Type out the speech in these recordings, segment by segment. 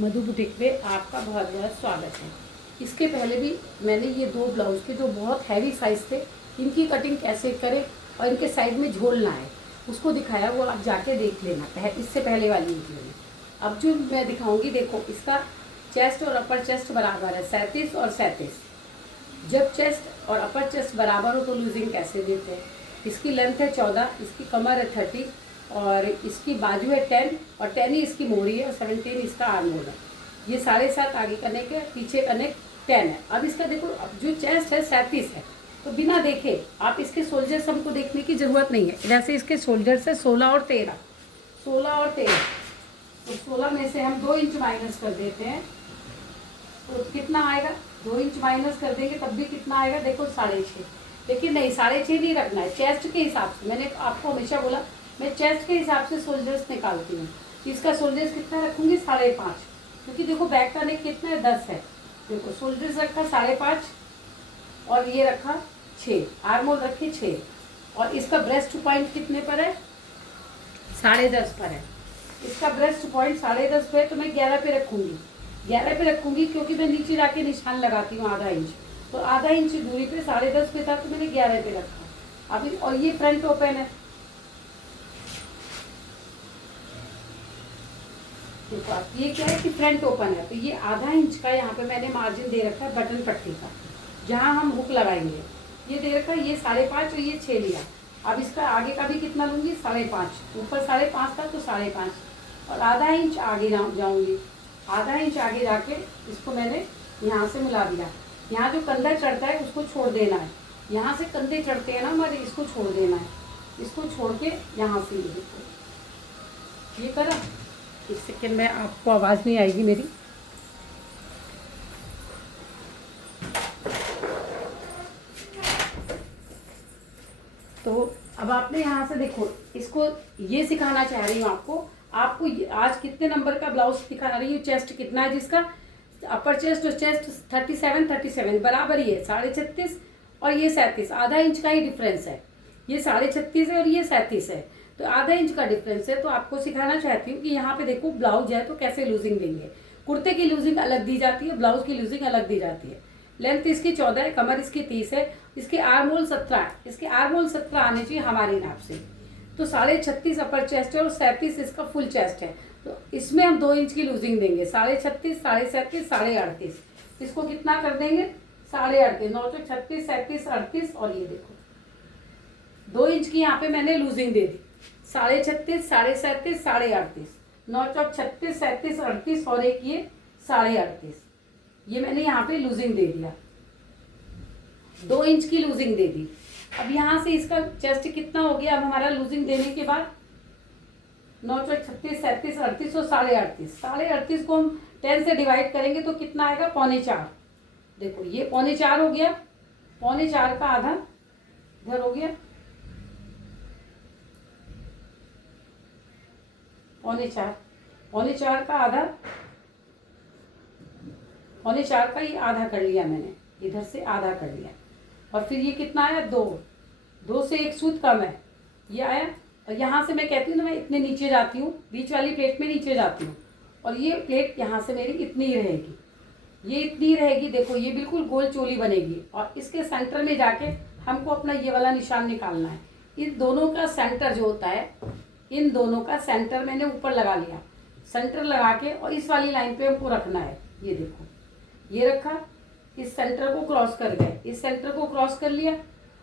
मधु boutique पे आपका बहुत बहुत स्वागत है। इसके पहले भी मैंने ये दो ब्लाउज के जो बहुत हैवी साइज़ थे, इनकी कटिंग कैसे करें और इनके साइड में झोलना है उसको दिखाया, वो आप जाके देख लेना इससे पहले वाली वीडियो में। अब जो मैं दिखाऊंगी, देखो इसका चेस्ट और अपर चेस्ट बराबर है 37 और 37। जब चेस्ट और अपर चेस्ट बराबर हो तो लूजिंग कैसे देते हैं। इसकी लेंथ है 14, इसकी कमर है 30 और इसकी बाजू है 10 और 10 ही इसकी मोहरी है और 17 इसका आर्म होल है। ये 7.5 आगे कनेक्ट है, पीछे कनेक्ट 10 है। अब इसका देखो, अब जो चेस्ट है 37 है, तो बिना देखे आप इसके शोल्डर्स हमको देखने की ज़रूरत नहीं है। जैसे इसके शोल्डर्स है 16 और 13, 16 और 13, तो 16 में से हम 2 इंच माइनस कर देते हैं तो कितना आएगा, 2 इंच माइनस कर देंगे तब भी कितना आएगा, देखो 6.5। लेकिन नहीं, 6.5 नहीं रखना है, चेस्ट के हिसाब से। मैंने आपको हमेशा बोला मैं चेस्ट के हिसाब से शोल्डर्स निकालती हूँ। इसका शोल्डर्स कितना रखूँगी, 5.5, क्योंकि देखो बैक का नेक कितना है, 10 है। देखो शोल्डर्स रखा 5.5 और ये रखा 6, आर्म होल रखी 6 और इसका ब्रेस्ट पॉइंट कितने पर है, 10.5 पर है। इसका ब्रेस्ट पॉइंट 10.5 पे है तो मैं 11 पे रखूँगी, 11 पे रखूँगी क्योंकि मैं नीचे जाके निशान लगाती हूँ आधा इंच, तो आधा इंच दूरी पे 10.5 पे था तो मैंने 11 पे रखा। अभी और ये फ्रंट ओपन है, देखो आप, ये क्या है कि फ्रंट ओपन है तो ये आधा इंच का यहाँ पे मैंने मार्जिन दे रखा है बटन पट्टी का, जहाँ हम हुक लगाएंगे। ये दे रखा है, ये 5.5 और ये 6 लिया। अब इसका आगे का भी कितना लूँगी, 5.5, ऊपर 5.5 था तो 5.5 और आधा इंच आगे जाऊँगी। आधा इंच आगे जाके इसको मैंने यहाँ से मिला दिया। यहाँ जो कंधा चढ़ता है उसको छोड़ देना है, यहाँ से कंधे चढ़ते हैं ना हमारे, इसको छोड़ देना है। इसको छोड़ के यहाँ से ये करा। एक सेकेंड में, आपको आवाज़ नहीं आएगी मेरी। तो अब आपने यहाँ से देखो, इसको ये सिखाना चाह रही हूँ आपको आज कितने नंबर का ब्लाउज दिखा रही हूँ, चेस्ट कितना है जिसका, अपर चेस्ट और चेस्ट 37 बराबर ही है, 36.5 और ये 37, आधा इंच का ही डिफरेंस है। ये 36.5 है और ये 37 है, तो आधा इंच का डिफरेंस है। तो आपको सिखाना चाहती हूँ कि यहाँ पे देखो ब्लाउज है तो कैसे लूजिंग देंगे। कुर्ते की लूजिंग अलग दी जाती है, ब्लाउज की लूजिंग अलग दी जाती है। लेंथ इसकी 14 है, कमर इसकी 30 है, इसके आर्म होल 17 है, इसके आर्म होल 17 आने चाहिए हमारी नाप से। तो 36.5 अपर चेस्ट है और 37 इसका फुल चेस्ट है, तो इसमें हम 2 इंच की लूजिंग देंगे। 36.5, 37, 38.5, इसको कितना कर देंगे, 38.5, 9 तो 36, 37, 38 और ये देखो 2 इंच की यहाँ पे मैंने लूजिंग दे दी। 36.5, 37, 38, 9 चौक 36, 37, 38 और एक ये 38.5, ये मैंने यहाँ पे लूजिंग दे दिया, 2 इंच की लूजिंग दे दी। अब यहाँ से इसका चेस्ट कितना हो गया, अब हमारा लूजिंग देने के बाद 9 चौक 36, 37, 38 और 38.5, 38.5 को हम 10 से डिवाइड करेंगे तो कितना आएगा, 3.25। देखो ये 3.25 हो गया, 3.25 का आधा इधर हो गया, 3.25, 3.25 का आधा, 3.25 का ही आधा कर लिया मैंने, इधर से आधा कर लिया। और फिर ये कितना आया, 2 से 1 सूत कम है, ये आया। और यहाँ से मैं कहती हूँ ना, मैं इतने नीचे जाती हूँ, बीच वाली प्लेट में नीचे जाती हूँ और ये प्लेट यहाँ से मेरी इतनी ही रहेगी, ये इतनी ही रहेगी। देखो ये बिल्कुल गोल चोली बनेगी और इसके सेंटर में जाके हमको अपना ये वाला निशान निकालना है। इन दोनों का सेंटर जो होता है, इन दोनों का सेंटर मैंने ऊपर लगा लिया, सेंटर लगा के और इस वाली लाइन पे हमको रखना है। ये देखो ये रखा, इस सेंटर को क्रॉस कर गए, इस सेंटर को क्रॉस कर लिया।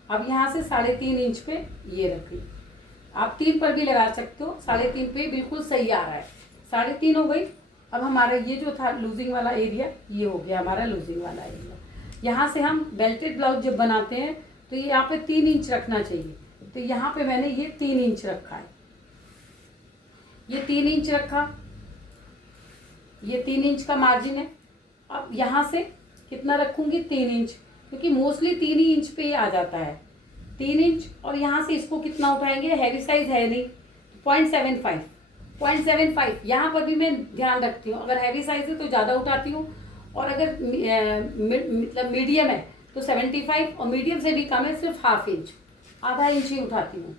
अब यहाँ से 3.5 इंच पे ये रखी, आप 3 पर भी लगा सकते हो, 3.5 पे बिल्कुल सही आ रहा है, 3.5 हो गई। अब हमारा ये जो था लूजिंग वाला एरिया, ये हो गया हमारा लूजिंग वाला एरिया। यहाँ से हम बेल्टेड ब्लाउज जब बनाते हैं तो ये यहाँ पे 3 इंच रखना चाहिए, तो यहाँ पे मैंने ये 3 इंच रखा है, ये 3 इंच रखा, ये 3 इंच का मार्जिन है। अब यहाँ से कितना रखूँगी, 3 इंच, क्योंकि मोस्टली 3 ही इंच पे ही आ जाता है, 3 इंच। और यहाँ से इसको कितना उठाएंगे, हैवी साइज है नहीं, 0.75 यहाँ पर भी मैं ध्यान रखती हूँ। अगर हैवी साइज है तो ज़्यादा उठाती हूँ और अगर मतलब मीडियम है तो 75 और मीडियम से भी कम है सिर्फ ½ इंच, आधा इंच ही उठाती हूँ।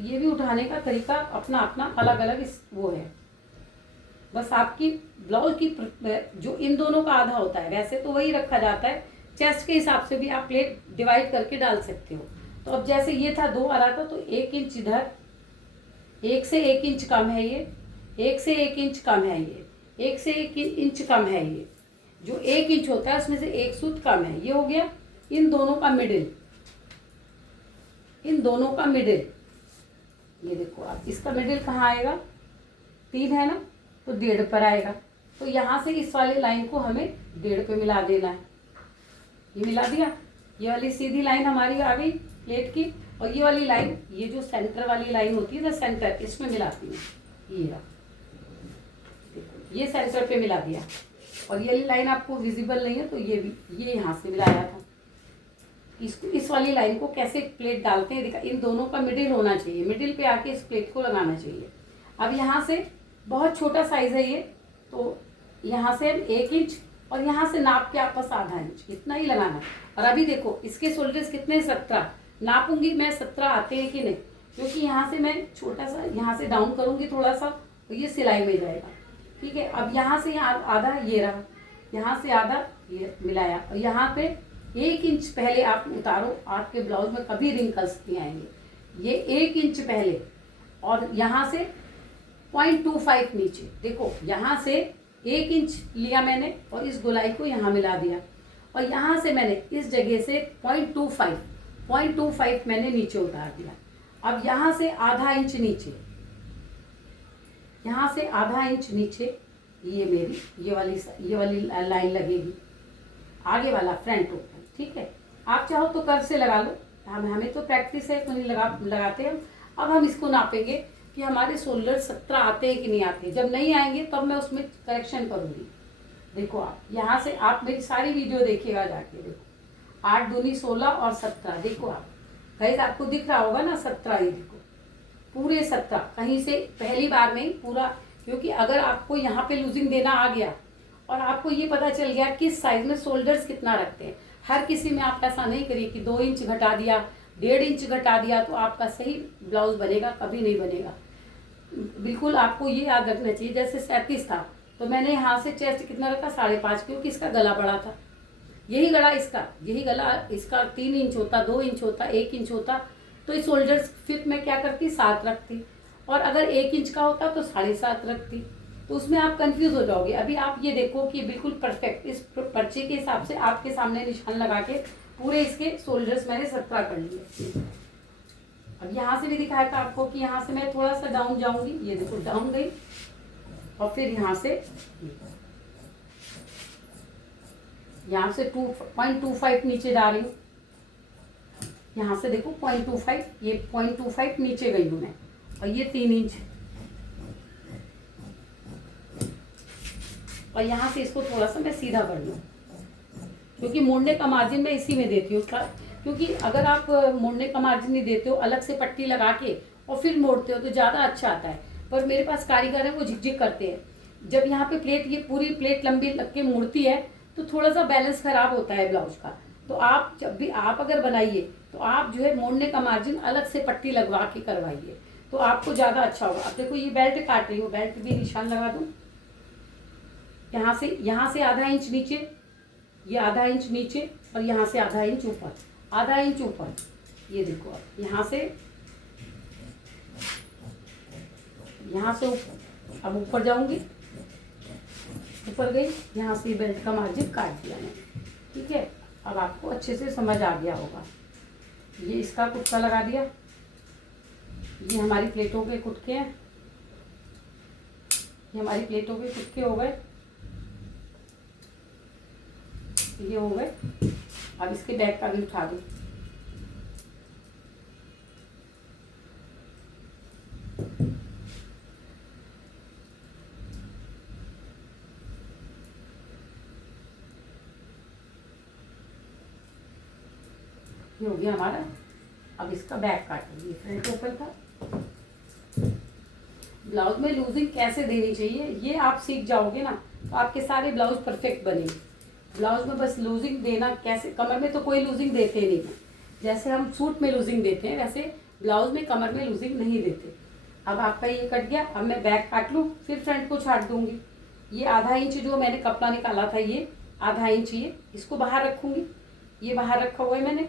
ये भी उठाने का तरीका अपना अपना अलग अलग वो है। बस आपकी ब्लाउज की जो इन दोनों का आधा होता है वैसे तो वही रखा जाता है, चेस्ट के हिसाब से भी आप प्लेट डिवाइड करके डाल सकते हो। तो अब जैसे ये था 2 आ रहा था तो 1 इंच इधर, 1 से 1 इंच कम है ये, 1 से 1 इंच कम है ये, 1 से 1 इंच कम है ये, जो 1 इंच होता है उसमें से 1 सूत कम है, ये हो गया इन दोनों का मिडिल, इन दोनों का मिडिल। ये देखो आप, इसका मिडिल कहाँ आएगा, 3 है ना, तो 1.5 पर आएगा। तो यहाँ से इस वाले लाइन को हमें 1.5 पे मिला देना है। ये मिला दिया, ये वाली सीधी लाइन हमारी आ गई प्लेट की, और ये वाली लाइन, ये जो सेंटर वाली लाइन होती है ना सेंटर, इसमें मिलाती हूँ। ये रहा, ये सेंटर पे मिला दिया, और ये वाली लाइन आपको विजिबल नहीं है तो ये भी, ये यहाँ से मिलाया था। इसको, इस वाली लाइन को कैसे प्लेट डालते हैं, देखा, इन दोनों का मिडिल होना चाहिए, मिडिल पे आके इस प्लेट को लगाना चाहिए। अब यहाँ से बहुत छोटा साइज है ये, तो यहाँ से हम 1 इंच और यहाँ से नाप के आपस आधा इंच, इतना ही लगाना है। और अभी देखो इसके शोल्डर्स कितने, 17 नापूंगी मैं, 17 आते हैं कि नहीं, क्योंकि यहाँ से मैं छोटा सा यहाँ से डाउन करूँगी थोड़ा सा, तो ये सिलाई में जाएगा। ठीक है, अब यहाँ से यहाँ आधा ये रहा, यहाँ से आधा ये मिलाया, और यहाँ पे 1 इंच पहले आप उतारो, आपके ब्लाउज में कभी रिंकल्स नहीं आएंगे। ये 1 इंच पहले, और यहाँ से 0.25 नीचे, देखो यहाँ से 1 इंच लिया मैंने और इस गोलाई को यहाँ मिला दिया, और यहाँ से मैंने इस जगह से 0.25 मैंने नीचे उतार दिया। अब यहाँ से आधा इंच नीचे, यहाँ से आधा इंच नीचे, ये मेरी ये वाली लाइन लगेगी, आगे वाला फ्रंट ओपन। ठीक है, आप चाहो तो कर्व से लगा लो, हमें तो प्रैक्टिस है तो नहीं लगाते हम। अब हम इसको नापेंगे कि हमारे शोल्डर 17 आते हैं कि नहीं आते। जब नहीं आएंगे तब मैं उसमें करेक्शन करूँगी। देखो आप यहाँ से, आप मेरी सारी वीडियो देखिएगा जाके, देखो 8 दूनी 16 और 17, देखो आप गाइस, आपको दिख रहा होगा ना 17, ये देखो पूरे 17, कहीं से पहली बार में ही पूरा, क्योंकि अगर आपको यहाँ पे लूजिंग देना आ गया और आपको ये पता चल गया किस साइज में शोल्डर्स कितना रखते हैं, हर किसी में आप ऐसा नहीं करिए कि 2 इंच घटा दिया, 1.5 इंच घटा दिया तो आपका सही ब्लाउज बनेगा, कभी नहीं बनेगा। बिल्कुल आपको ये याद रखना चाहिए, जैसे 37 था तो मैंने यहाँ से चेस्ट कितना रखा, 5.5, क्योंकि इसका गला बड़ा था। यही गला इसका 3 इंच होता, 2 इंच होता, 1 इंच होता, तो इस शोल्डर्स फिर मैं क्या करती, 7 रखती, और अगर 1 इंच का होता तो 7.5 रखती, तो उसमें आप कंफ्यूज हो जाओगे। अभी आप ये देखो कि बिल्कुल परफेक्ट इस पर्चे के हिसाब से आपके सामने निशान लगा के पूरे इसके शोल्डर्स मैंने 17 कर लिए। अब यहाँ से भी दिखाया था आपको कि यहाँ से मैं थोड़ा सा डाउन जाऊंगी, ये देखो डाउन गई, और फिर यहाँ से 2.25 नीचे जा रही हूँ, यहाँ से देखो 0.25, ये 0.25 नीचे गई हूँ मैं, और ये 3 इंच, और यहाँ से इसको थोड़ा सा मैं सीधा कर लूँ, क्योंकि मोड़ने का मार्जिन मैं इसी में देती हूँ। क्योंकि अगर आप मोड़ने का मार्जिन नहीं देते हो, अलग से पट्टी लगा के और फिर मोड़ते हो तो ज़्यादा अच्छा आता है। पर मेरे पास कारीगर है, वो झिकझिक करते हैं। जब यहाँ पे प्लेट, ये पूरी प्लेट लंबी लग के मुड़ती है तो थोड़ा सा बैलेंस खराब होता है ब्लाउज का। तो आप जब भी आप अगर बनाइए तो आप जो है मोड़ने का मार्जिन अलग से पट्टी लगवा के करवाइए, तो आपको ज़्यादा अच्छा होगा। अब देखो ये बेल्ट काट रही हूँ, बेल्ट भी निशान लगा दूँ, यहाँ से आधा इंच नीचे, ये आधा इंच नीचे, और यहाँ से आधा इंच ऊपर, आधा इंच ऊपर। ये देखो आप यहाँ से अब ऊपर जाऊंगी, ऊपर गई, यहाँ से बेल्ट का मार्जिन काट दिया मैंने। ठीक है, अब आपको अच्छे से समझ आ गया होगा। ये इसका कुटका लगा दिया, ये हमारी प्लेटों के कुटके हैं, ये हमारी प्लेटों के कुटके हो गए, ये हो गए। अब इसके बैक का भी उठा दूँ, ये हो गया हमारा। अब इसका बैक काटेंगे, ये फ्रंट ओपन था। ब्लाउज में लूजिंग कैसे देनी चाहिए ये आप सीख जाओगे ना, तो आपके सारे ब्लाउज परफेक्ट बनेंगे। ब्लाउज में बस लूजिंग देना कैसे, कमर में तो कोई लूजिंग देते नहीं है, जैसे हम सूट में लूजिंग देते हैं वैसे ब्लाउज में कमर में लूजिंग नहीं देते। अब आपका ये कट गया। अब मैं बैक काट लूँ, फिर फ्रंट को छाट दूंगी। ये आधा इंच जो मैंने कपड़ा निकाला था, ये आधा इंच, ये इसको बाहर रखूंगी। ये बाहर रखा हुआ है मैंने।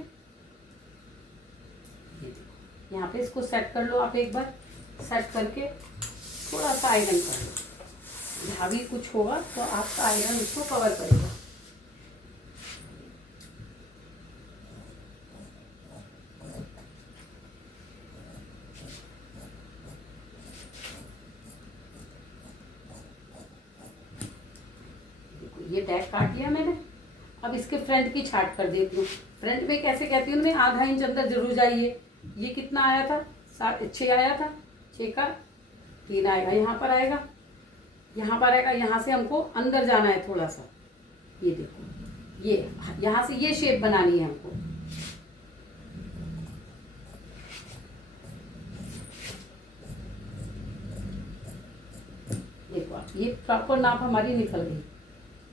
यहाँ पे इसको सेट कर लो आप एक बार। सेट करके थोड़ा सा आयरन कर लो। जहाँ भी कुछ होगा तो आपका आयरन इसको कवर करेगा। ये टैग काट लिया मैंने। अब इसके फ्रंट की छाट कर देती हूँ। फ्रंट में कैसे कहती हूँ मैं, आधा इंच अंदर जरूर जाइए। ये कितना आया था, 6 आया था, 6 का 3 आएगा, यहाँ पर आएगा, यहाँ पर आएगा। यहाँ से हमको अंदर जाना है थोड़ा सा। ये देखो, ये यहाँ से ये शेप बनानी है हमको। देखो आप, ये प्रॉपर नाप हमारी निकल गई,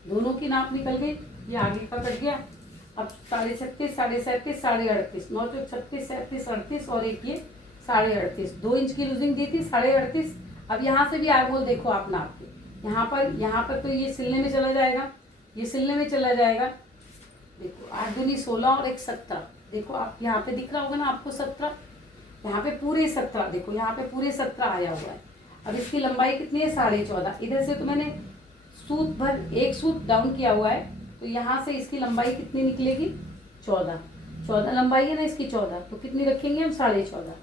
दोनों की नाप निकल गई। ये आगे का कट गया। अब 37.5, 37.5, 38.5, 9 चौक 36, 37, 38 और एक ये 38.5, 2 इंच की लूजिंग दी थी, 38.5। अब यहाँ से भी आर्मोल देखो आप नाप के। यहाँ पर तो ये सिलने में चला जाएगा, ये सिलने में चला जाएगा। देखो 8 दूनी 16 और 1 17। देखो आप, यहाँ पे दिख रहा होगा ना आपको 17, यहाँ पे पूरे 17। देखो यहाँ पे पूरे 17 आया हुआ है। अब इसकी लंबाई कितनी है, 14.5। इधर से तो मैंने सूत भर एक सूत डाउन किया हुआ है, तो यहाँ से इसकी लंबाई कितनी निकलेगी, 14 लंबाई है ना इसकी, 14। तो कितनी रखेंगे हम, 14.5।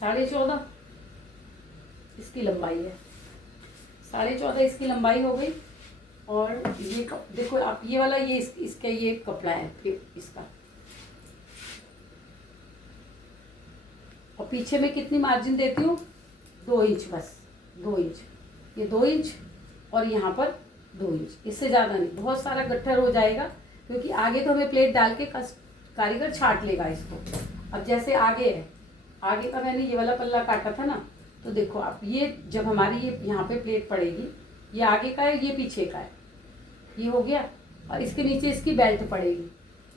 साढ़े 14 इसकी लंबाई है, 14.5 इसकी लंबाई हो गई। और ये देखो आप, ये वाला ये इसका ये कपड़ा है फिर इसका। और पीछे में कितनी मार्जिन देती हूँ, 2 इंच, बस 2 इंच। ये 2 इंच और यहाँ पर 2 इंच, इससे ज़्यादा नहीं। बहुत सारा गट्ठर हो जाएगा, क्योंकि आगे तो हमें प्लेट डाल के कारीगर छाट लेगा इसको। अब जैसे आगे है, आगे का मैंने ये वाला पल्ला काटा था ना, तो देखो आप, ये जब हमारी ये यहाँ पे प्लेट पड़ेगी, ये आगे का है, ये पीछे का है, ये हो गया। और इसके नीचे इसकी बेल्ट पड़ेगी।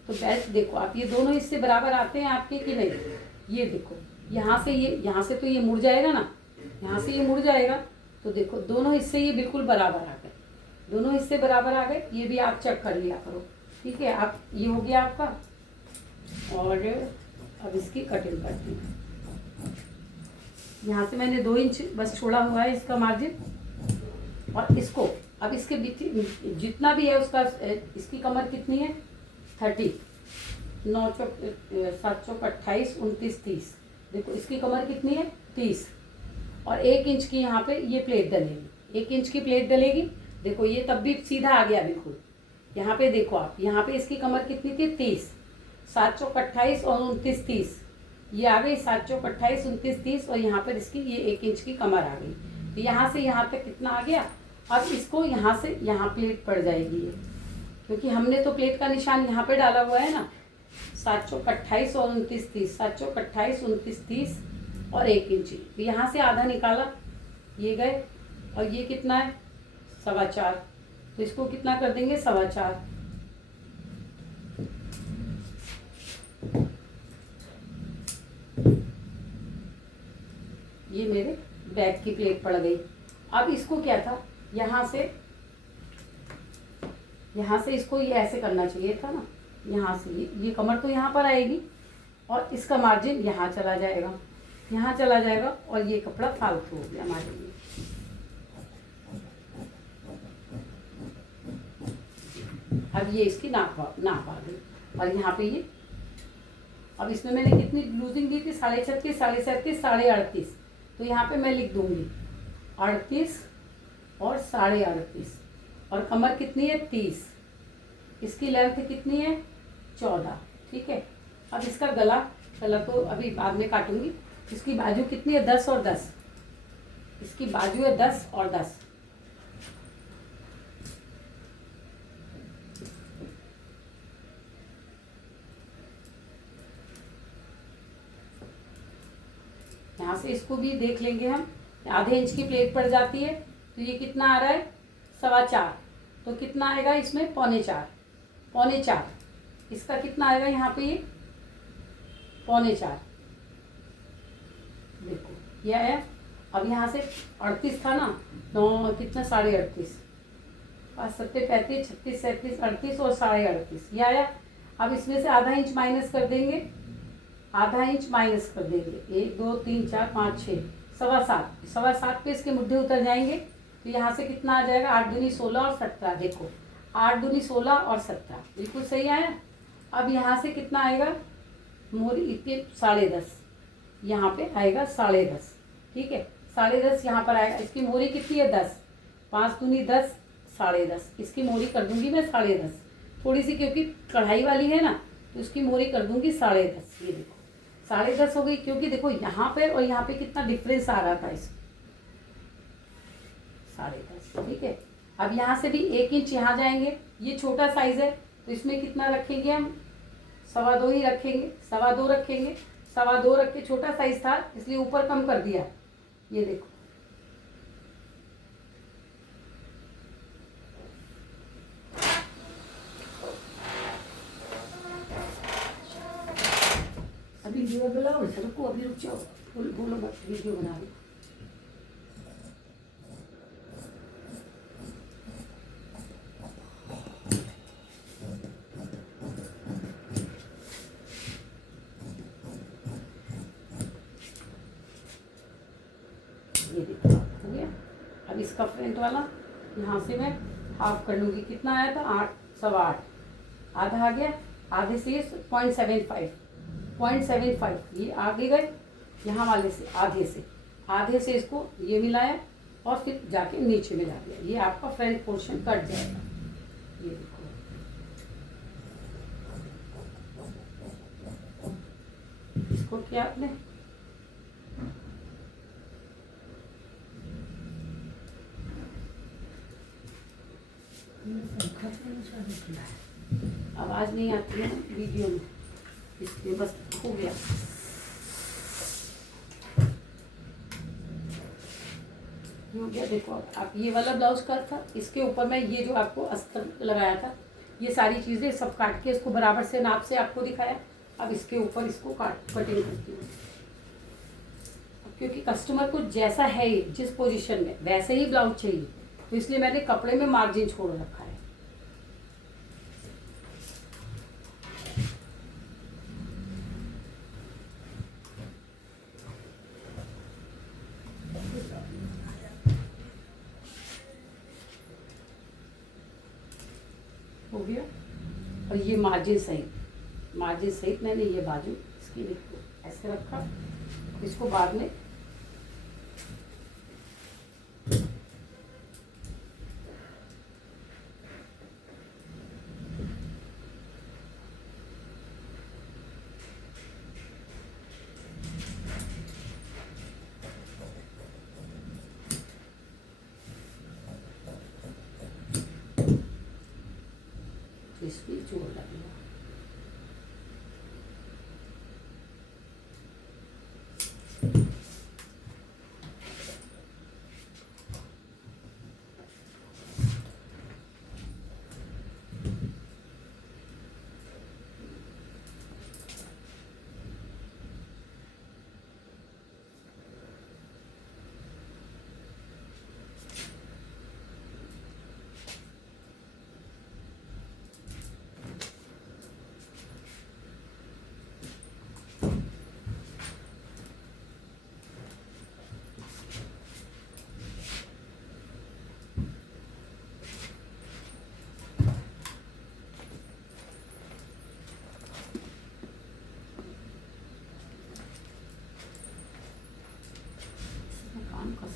तो बेल्ट देखो आप, ये दोनों हिस्से बराबर आते हैं आपके कि नहीं। ये देखो, यहाँ से तो ये मुड़ जाएगा ना, यहाँ से ये मुड़ जाएगा। तो देखो दोनों हिस्से ये बिल्कुल बराबर आ गए, दोनों हिस्से बराबर आ गए। ये भी आप चेक कर लिया करो, ठीक है। आप, ये हो गया आपका। और अब इसकी कटिंग करती हूँ। यहाँ से मैंने 2 इंच बस छोड़ा हुआ है इसका मार्जिन। और इसको अब इसके जितना भी है उसका, इसकी कमर कितनी है, 30, 9 चौक 7 चौक 28, 29, 30। देखो इसकी कमर कितनी है, 30। और 1 इंच की यहाँ पे ये प्लेट डलेगी, 1 इंच की प्लेट डलेगी। देखो ये तब भी सीधा आ गया बिल्कुल। यहाँ पे देखो आप, यहाँ पे इसकी कमर कितनी थी, 30, 7 चौक 28 और 29, 30। ये आ गई 7 चौक 28, 29, 30। और यहाँ पर इसकी ये 1 इंच की कमर आ गई। तो यहाँ से यहाँ तक कितना आ गया। अब इसको यहाँ से यहाँ प्लेट पड़ जाएगी ये, क्योंकि हमने तो प्लेट का निशान यहाँ पे डाला हुआ है ना। 7 चौक 28 और 29, 30, 7 चौक 28, 29, 30 और 1 इंच। तो यहाँ से आधा निकाला, ये गए। और ये कितना है, 4.25। तो इसको कितना कर देंगे, 4.25। ये मेरे बैक की प्लेट पड़ गई। अब इसको क्या था, यहाँ से इसको ये ऐसे करना चाहिए था ना। यहाँ से ये कमर तो यहाँ पर आएगी और इसका मार्जिन यहाँ चला जाएगा, यहाँ चला जाएगा। और ये कपड़ा फालतू हो गया हमारे लिए। अब ये इसकी नाप आ गई। और यहाँ पे ये, अब इसमें मैंने कितनी लूजिंग दी थी, 36.5, 37.5, 38.5। तो यहाँ पे मैं लिख दूंगी 38 और 38.5। और कमर कितनी है, 30। इसकी लेंथ कितनी है, 14। ठीक है। अब इसका गला तो अभी बाद में काटूंगी। इसकी बाजू कितनी है, 10 और 10। इसकी बाजू है 10 और 10। यहाँ से इसको भी देख लेंगे हम। आधे इंच की प्लेट पड़ जाती है, तो ये कितना आ रहा है, 4.25। तो कितना आएगा इसमें, 3.25, 3.25। इसका कितना आएगा यहाँ पे, ये 3.25, देखो ये आया। अब यहाँ से 38 था ना, 9 कितना 38.5, 5 7 35 36 37 38 और 38.5 ये आया। अब इसमें से आधा इंच माइनस कर देंगे, आधा इंच माइनस कर देंगे, 1 2 3 4 5 6 7.25, 7.25 पे इसके मुद्दे उतर जाएंगे। तो यहाँ से कितना आ जाएगा, 8 दूनी 16 और 17, देखो 8 दूनी 16 और 17 बिल्कुल सही आया। अब यहाँ से कितना आएगा, मोरी इतने 10.5, यहाँ पे आएगा 10.5, ठीक है 10.5 यहाँ पर आएगा। इसकी मोरी कितनी है 10, 5 दूनी 10, 10.5, इसकी मोरी कर दूंगी मैं 10.5, थोड़ी सी क्योंकि कढ़ाई वाली है ना, तो इसकी मोरी कर दूंगी 10.5। ये देखो 10.5 हो गई, क्योंकि देखो यहाँ पे और यहाँ पे कितना डिफरेंस आ रहा था इसमें, 10.5, ठीक है। अब यहाँ से भी 1 इंच यहाँ जाएंगे, ये छोटा साइज है तो इसमें कितना रखेंगे हम, 2.25 ही रखेंगे, 2.25 रखेंगे, 2.25 रख के, छोटा साइज था इसलिए ऊपर कम कर दिया। ये देखो अभी वीडियो बनाओ, रुको अभी रुक जाओ, बोलो मत, वीडियो बना लो। ये देखो हो गया। अब इसका फ्रंट वाला यहाँ से मैं हाफ कर लूँगी, कितना आया था 8, 8.25, आधा आ गया, आधे से 0.75 ये आगे गए, यहाँ वाले से आधे से इसको ये मिलाया और फिर जाके नीचे मिला दिया, ये आपका फ्रंट पोर्शन कट जाएगा। ये देखो इसको किया आपने, आवाज़ नहीं आती है वीडियो में, इसलिए बस हो गया। हो गया, देखो आप ये वाला ब्लाउज का था, इसके ऊपर मैं ये जो आपको अस्तर लगाया था, ये सारी चीज़ें सब काट के इसको बराबर से नाप से आपको दिखाया। अब इसके ऊपर इसको कटिंग करती हूँ, क्योंकि कस्टमर को जैसा है जिस पोजीशन में वैसे ही ब्लाउज चाहिए, तो इसलिए मैंने कपड़े में मार्जिन छोड़ रखा है। हो गया। और ये मार्जिन सहित मैंने ये बाजू इसकी देखो ऐसे रखा, इसको बाद में इसकी जोड़ लगेगा।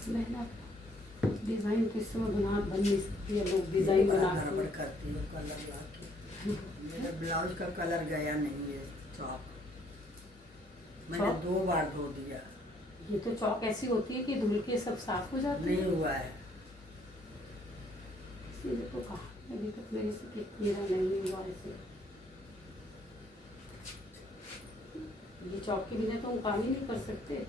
मेहनत डिज़ाइन किस समय बन नहीं सकती है, लोग डिज़ाइन गड़बड़ करती है कलर ला के। मेरा ब्लाउज का कलर गया नहीं है चौक, मैंने 2 बार धो दिया। ये तो चौक ऐसी होती है कि धुल के सब साफ हो जाती है। नहीं हुआ है इसीलिए तो कहा अभी तक मेरे से मेरा नहीं हुआ ऐसे। ये चौक के बिना तो हम काम ही नहीं कर सकते।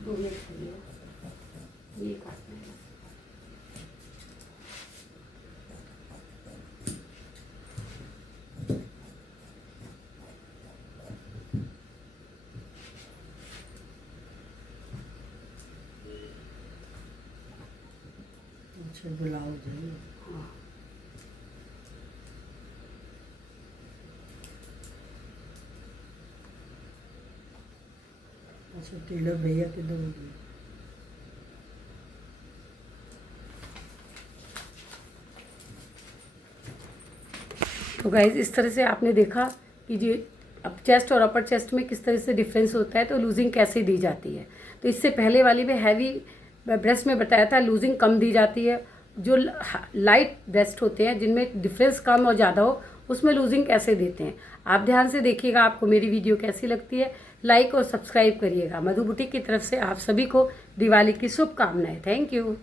2 मिनट के लिए ये काटना है। अच्छा ब्लाउज है। हाँ, अच्छा टेलर भैया के दो तो गाइज इस तरह से आपने देखा कि जो अब चेस्ट और अपर चेस्ट में किस तरह से डिफरेंस होता है, तो लूजिंग कैसे दी जाती है। तो इससे पहले वाली में हैवी ब्रेस्ट में बताया था लूजिंग कम दी जाती है। जो लाइट ब्रेस्ट होते हैं जिनमें डिफरेंस कम और ज़्यादा हो, उसमें लूजिंग कैसे देते हैं। आप ध्यान से देखिएगा, आपको मेरी वीडियो कैसी लगती है। लाइक और सब्सक्राइब करिएगा। मधु बुटीक की तरफ से आप सभी को दिवाली की शुभकामनाएं। Thank you.